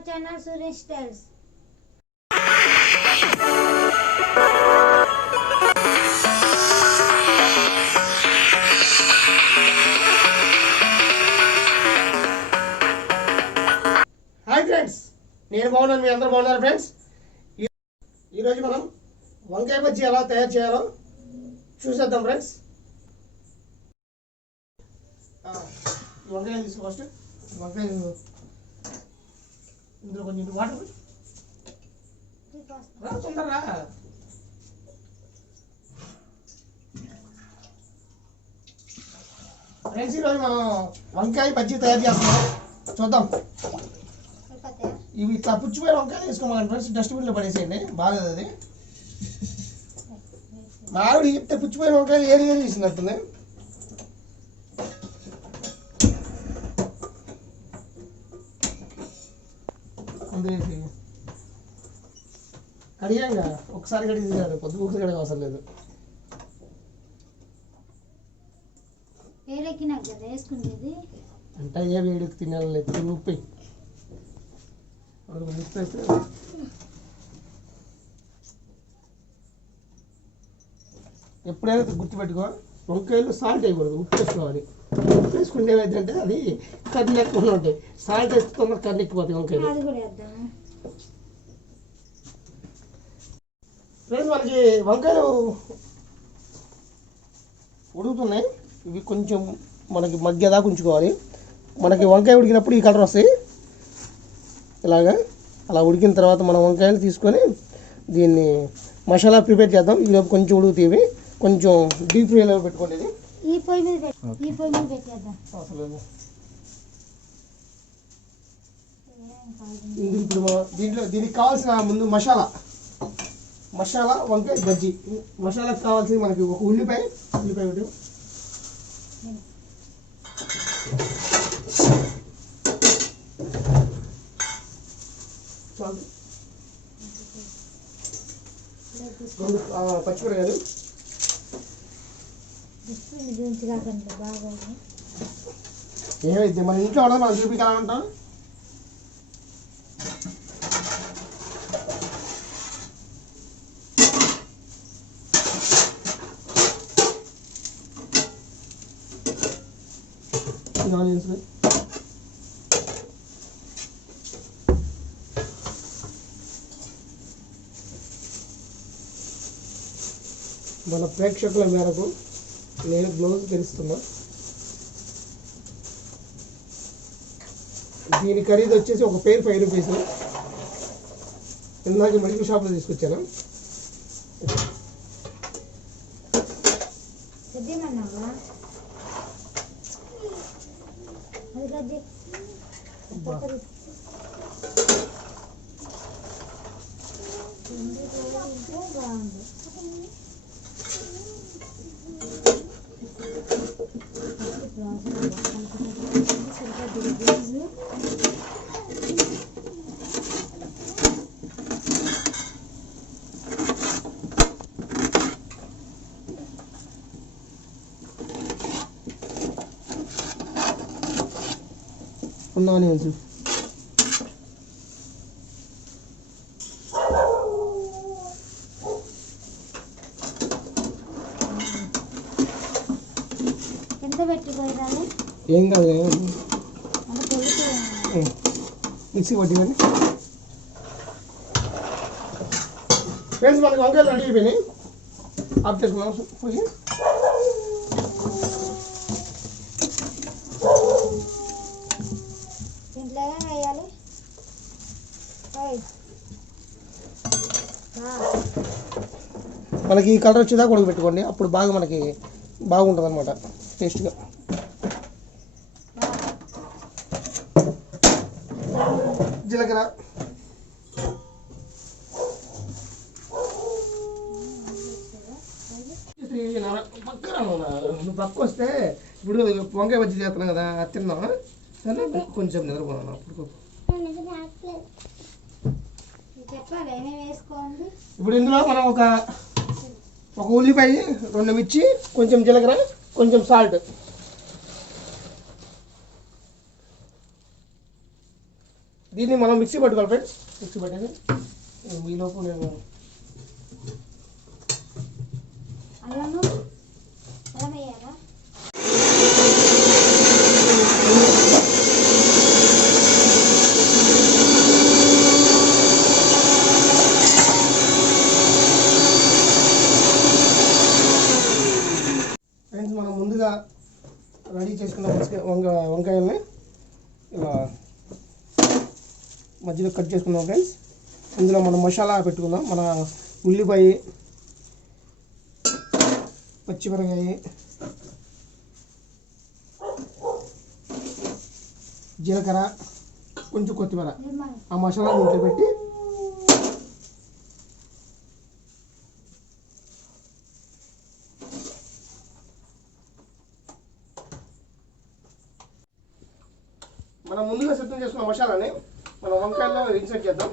our channel Suresh Tells. Hi friends, నేను బాగున్నాను. మీ అందరూ బాగున్నారు ఫ్రెండ్స్. ఈరోజు మనం వంకాయ బజ్జీ ఎలా తయారు చేయాలో చూసేద్దాం ఫ్రెండ్స్. వంకాయలు తీసుకో. ఫస్ట్ వంకాయలు ఇందులో కొంచెం వాటర్ తొందరరా. ఫ్రెండ్స్, ఈరోజు మనం వంకాయ బజ్జీ తయారు చేస్తున్నాం. చూద్దాం. ఇవి ఇట్లా పుచ్చిపోయిన వంకాయలు వేసుకోమని ఫ్రెండ్స్, డస్ట్బిన్లో పడేసేయండి. బాగా అది మా ఆవిడ చెప్తే పుచ్చిపోయిన వంకాయలు ఏది ఏది తీసినట్టుంది. కడిగాంగా ఒకసారి కడిగి కాదు, పొద్దు ఒకసారి కడిగి అవసరం లేదు. అంటే ఏ వేడికి తినాలి. ఉప్పు ఉప్పు వేస్తే ఎప్పుడైనా గుర్తుపెట్టుకో, వంకాయలు సాల్ట్ వేయకూడదు, ఉప్పు వేసుకోవాలి. ఉప్పు వేసుకుంటే ఏమైందంటే అది కర్రీ ఎక్కువ ఉంటాయి. సాల్ట్ వేస్తే తొందరగా కర్రీ ఎక్కిపోతాయి వంకాయలు. ఫ్రెండ్స్, మనకి వంకాయలు ఉడుకుతున్నాయి. ఇవి కొంచెం మనకి మగ్గేదాకా ఉంచుకోవాలి. మనకి వంకాయ ఉడికినప్పుడు ఈ కలర్ వస్తాయి. ఇలాగా అలా ఉడికిన తర్వాత మనం వంకాయలు తీసుకొని దీన్ని మసాలా ప్రిపేర్ చేద్దాం. ఈలోపు కొంచెం ఉడుకుతాయి. కొంచెం డీప్ ఫ్రైలో పెట్టుకోండి. అసలు ఇప్పుడు దీనికి కావాల్సిన ముందు మసాలా వంకాయ బజ్జీ మసాలాకి కావాల్సింది మనకి ఒక ఉల్లిపాయ ఒకటి, పచ్చిమిరకాయలు, ఏమైంది మన ఇంట్లో ఉండదు, మనం చూపించాలంటాం. ఆనియన్స్, మన ప్రేక్షకుల మేరకు నేను బ్లౌజ్ తెలుస్తున్నా. దీని ఖరీదు వచ్చేసి ఒక పేరు 5 రూపీస్. ఇందాక మెడికల్ షాప్లో తీసుకొచ్చాను. ఆనియన్స్, ఏం కాదు మిక్సీ పట్టిందండి. ఫ్రెండ్స్, మనకి వంకాయలు రెడీ అయిపోయినాయి. ఆఫ్ చేసుకున్నాం పోయి. మనకి ఈ కలర్ వచ్చేదాకా ఉడకబెట్టుకోండి. అప్పుడు బాగా మనకి బాగుంటుంది అనమాట టేస్ట్గా. జీలకర్ర, నువ్వు పక్క వస్తే ఇప్పుడు వంకాయ బజ్జీ చేస్తున్నాం కదా, అది తిన్నావా? సరే కొంచెం నిద్రపోనా. ఇప్పుడు ఇందులో మనం ఒక ఉల్లిపాయ, 2 మిర్చి, కొంచెం జీలకర్ర, కొంచెం సాల్ట్, దీన్ని మనం మిక్సీ పట్టుకోవాలి ఫ్రెండ్స్. మిక్సీ పట్టేది ఈలోపు నేను ఫ్రెండ్స్ మనం ముందుగా రెడీ చేసుకున్న వంకాయల్ని ఇలా మధ్యలో కట్ చేసుకుందాం ఫ్రెండ్స్. ఇందులో మనం మసాలా పెట్టుకుందాం. మన ఉల్లిపాయ, పచ్చిమిరకాయ, జీలకర్ర, కొంచెం కొత్తిమీర ఆ మసాలా దీంట్లో పెట్టి మనం ముందుగా సిద్ధం చేసుకున్న మసాలాని మనం వంకాయల్లో ఇన్సర్ట్ చేద్దాం.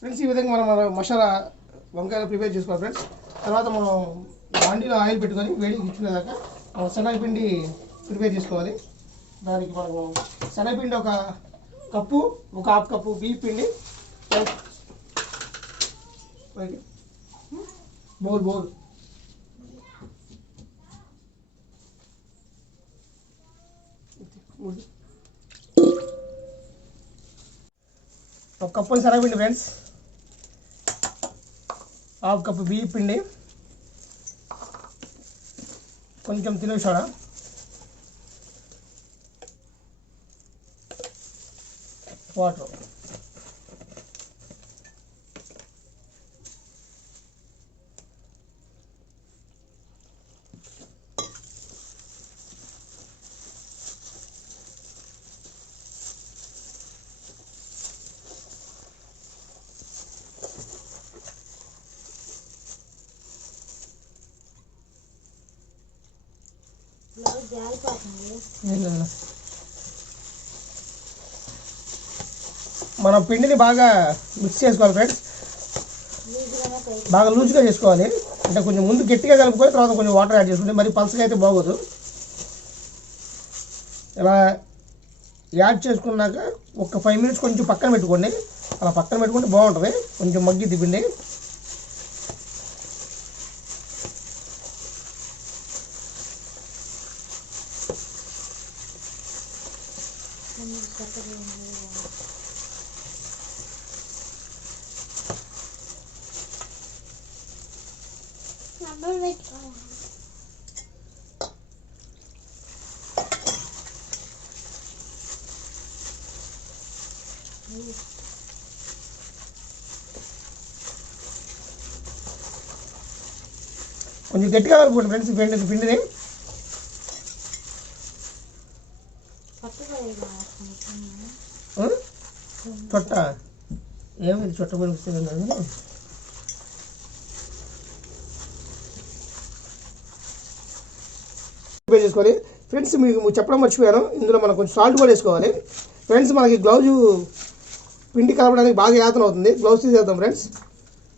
ఫ్రెండ్స్ ఈ విధంగా మనం మసాలా వంకాయలు ప్రిపేర్ చేసుకోవాలి ఫ్రెండ్స్. తర్వాత మనం బాండీలో ఆయిల్ పెట్టుకొని వేడికి ఇచ్చినదాకా మనం శనగపిండి ప్రిపేర్ చేసుకోవాలి. దానికి మనము శనగపిండి ఒక కప్పు, ఒక హాఫ్ కప్పు బియ్యం పిండి, బౌల్ ఒక కప్పు శనగపిండి ఫ్రెండ్స్, హాఫ్ కప్పు బియ్యం పిండి, కొంచెం తినే సోడా, వాటర్. మనం పిండిని బాగా మిక్స్ చేసుకోవాలి ఫ్రెండ్స్. బాగా లూజ్గా చేసుకోవాలి. అంటే కొంచెం ముందు గట్టిగా కలుపుకొని తర్వాత కొంచెం వాటర్ యాడ్ చేసుకుంటే మరి పల్సగా అయితే బాగోదు. ఇలా యాడ్ చేసుకున్నాక ఒక 5 minutes కొంచెం పక్కన పెట్టుకోండి. అలా పక్కన పెట్టుకుంటే బాగుంటుంది. కొంచెం మగ్గిద్ది పిండి. కొంచెం గట్టిగా కలుపుకోండి ఫ్రెండ్స్ పిండిని. చొట్ట ఏమైంది చొట్ట పనిపిస్తుంది చేసుకొని ఫ్రెండ్స్. మీకు చెప్పడం మర్చిపోయాను, ఇందులో మనం కొంచెం సాల్ట్ కూడా వేసుకోవాలి ఫ్రెండ్స్. మనకి గ్లౌజు పిండి కలపడానికి బాగా యాతన అవుతుంది. గ్లౌజ్ తీసేద్దాం ఫ్రెండ్స్.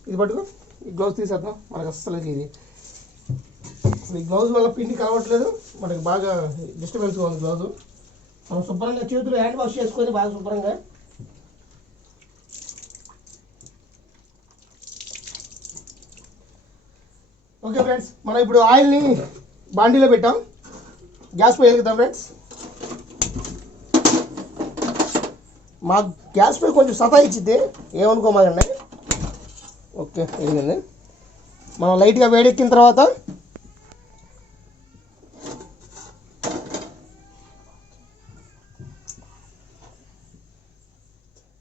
ఇది పట్టుకో, ఈ గ్లౌజ్ తీసేద్దాం. మనకు అస్సలు ఇది ఈ గ్లౌజ్ వల్ల పిండి కలవట్లేదు, మనకి బాగా డిస్టర్బెన్స్గా ఉంది గ్లౌజు. మనం శుభ్రంగా చేతులు హ్యాండ్ వాష్ చేసుకొని బాగా శుభ్రంగా ఓకే ఫ్రెండ్స్. మనం ఇప్పుడు ఆయిల్ని బాండీలో పెట్టాం. గ్యాస్ పై వెలుగుతాం ఫ్రెండ్స్. మా గ్యాస్ పై కొంచెం సతాయిచ్చిద్ది, ఏమనుకోమాలండి. ఓకే వెలిగింది. మనం లైట్గా వేడెక్కిన తర్వాత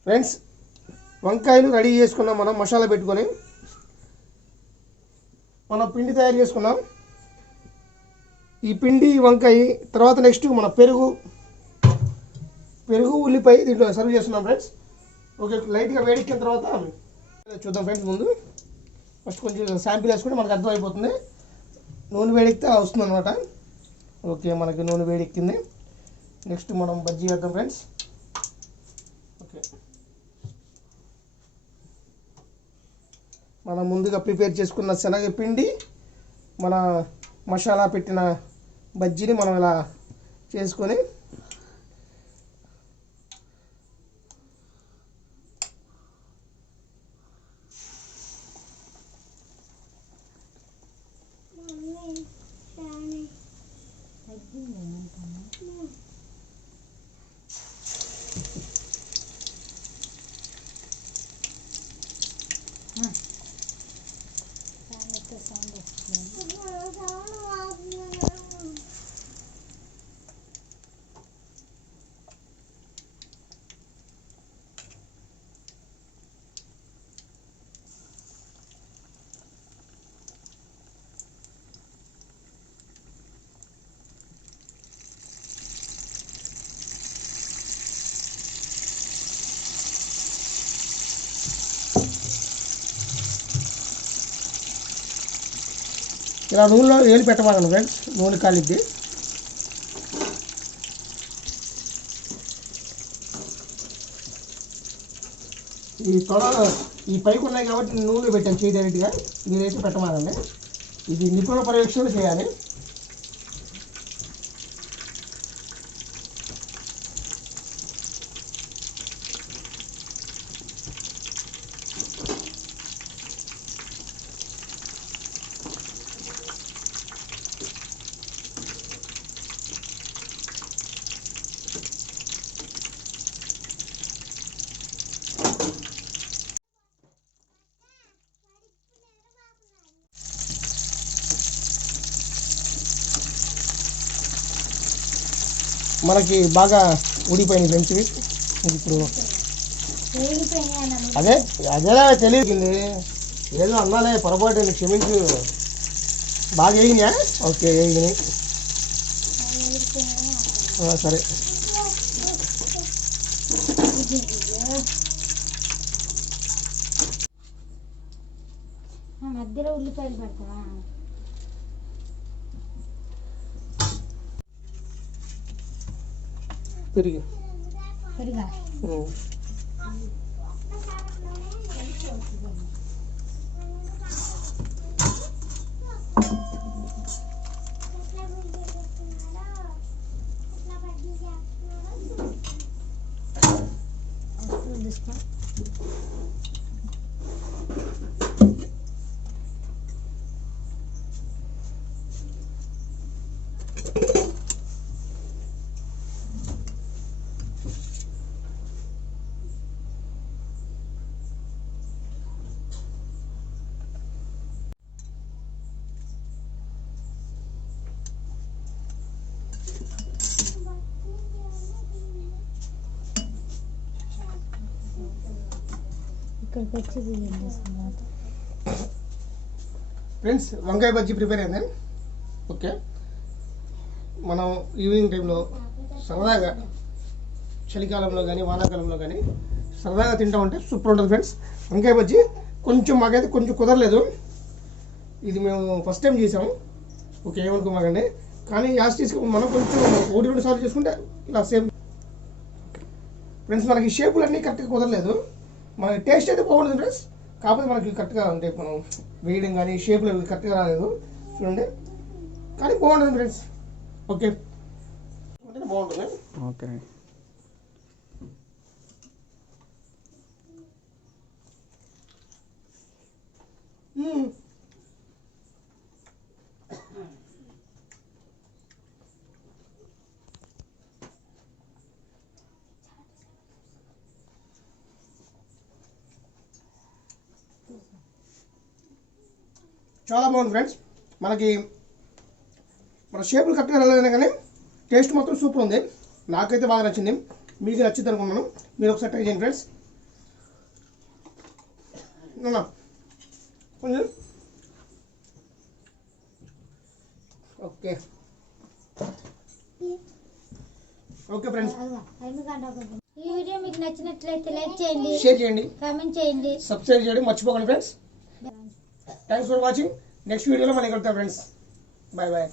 ఫ్రెండ్స్ వంకాయలు రెడీ చేసుకున్నాం. మనం మసాలా పెట్టుకొని మనం పిండి తయారు చేసుకున్నాం. ఈ పిండి వంకాయ తర్వాత నెక్స్ట్ మన పెరుగు ఉల్లిపాయ దీంట్లో సర్వ్ చేస్తున్నాం ఫ్రెండ్స్. ఓకే, లైట్గా వేడెక్కిన తర్వాత చూద్దాం ఫ్రెండ్స్. ముందు ఫస్ట్ కొంచెం శాంపిల్ వేసుకుంటే మనకు అర్థమైపోతుంది. నూనె వేడెక్కితే వస్తుంది అనమాట. ఓకే, మనకి నూనె వేడెక్కింది. నెక్స్ట్ మనం బజ్జీ వేద్దాం ఫ్రెండ్స్. ఓకే, మనం ముందుగా ప్రిపేర్ చేసుకున్న శనగపిండి, మన మసాలా పెట్టిన బజ్జీని మనం ఇలా చేసుకొని ఇలా నూనెలో వేలు పెట్టమాకండి ఫ్రెండ్స్, నూనె కాలిద్ది. ఈ పైకి ఉన్నాయి కాబట్టి నూనె పెట్టాను చేయి డైరెక్ట్గా. మీరైతే పెట్టమాకండి, ఇది నిపుణుల పర్యవేక్షణ చేయాలి. మనకి బాగా ఉడిపోయింది ఫ్రెండ్స్ ఇవి. ఇప్పుడు అదే అదేలా తెలియదు, ఏదో అన్నాలే పొరపాటు, క్షమించు. బాగా వేగినాయా? ఓకే, వేగినాయి. సరే, మధ్యలో ఉల్లిపాయలు పెడతావా? పెరిగి పెరిగా ఇక్కడికి వచ్చి ఫ్రెండ్స్, వంకాయ బజ్జీ ప్రిపేర్ అయింది. ఓకే, మనం ఈవినింగ్ టైంలో సరదాగా చలికాలంలో కానీ వానాకాలంలో కానీ సరదాగా తింటా ఉంటే సూపర్ ఉంటుంది ఫ్రెండ్స్. వంకాయ బజ్జీ కొంచెం మాకైతే కొంచెం కుదరలేదు, ఇది మేము ఫస్ట్ టైం చేసాము. ఓకే, ఏమనుకోమాకండి. కానీ తీసుకు మనం కొంచెం 1-2 సార్లు చేసుకుంటే ఇలా సేమ్ ఫ్రెండ్స్. మనకి షేపులు అన్నీ కరెక్ట్గా కుదరలేదు, మనకి టేస్ట్ అయితే బాగుంటుంది ఫ్రెండ్స్. కాకపోతే మనకి కరెక్ట్గా అంటే మనం వేయడం కానీ షేపులు కరెక్ట్గా రాలేదు చూడండి, కానీ బాగుంటుంది ఫ్రెండ్స్. ఓకే, బాగుంటుంది. ఓకే, చాలా బాగుంది ఫ్రెండ్స్. మనకి మన షేపులు కరెక్ట్గా రాలేదనే కానీ టేస్ట్ మాత్రం సూపర్ ఉంది. నాకైతే బాగా నచ్చింది, మీకు నచ్చింది అనుకున్నాను. మీరు ఒకసారి ట్రై చేయండి ఫ్రెండ్స్. కొంచెం ఓకే ఓకే ఫ్రెండ్స్. ఈ వీడియో మీకు నచ్చినట్లయితే లైక్ చేయండి, షేర్ చేయండి, కామెంట్ చేయండి, సబ్స్క్రైబ్ చేయడం మర్చిపోకండి friends. Thanks for watching. Next వీడియోలో మళ్ళీ కలుద్దాం ఫ్రెండ్స్. Bye bye.